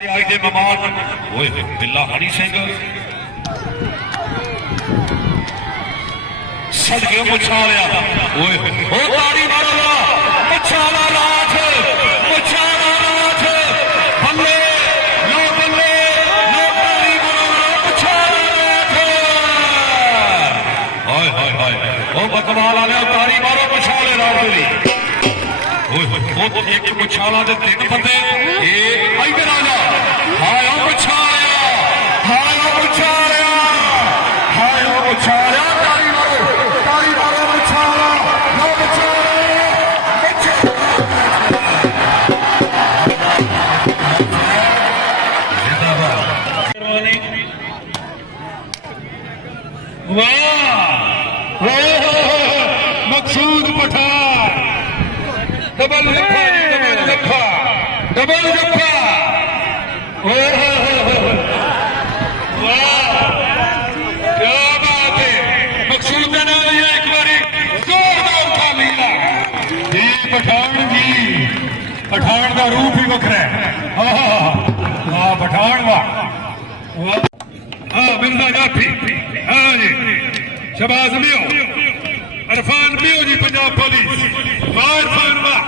आई दे मेहमान ओए बिल्ला हरी सिंह सदके मुछालिया ओए ओ ताड़ी मारो मुछाला नाथ बल्ले लो ताड़ी मारो मुछाला नाथ हाय हाय हाय ओ बकवाल वाले ताड़ी मारो मुछाले नाथ दी ओए एक मुछाला दे तीन बंदे ए इधर आ जा हाय ओ मुछालिया ताड़ी मारो मुछाला लो वाह मकसूद पठान डबल लिखा डबल लिखा वाह क्या बात है मकसूद ने लिया एक बारी जोरदार तालियां जी पठान का रूप ही वखरा है वाह पठान वाह हाँ मिर्जा जाफी हाँ जी शबाज लियो अरफान लियो जी पंजाब पुलिस वाह इरफान वाह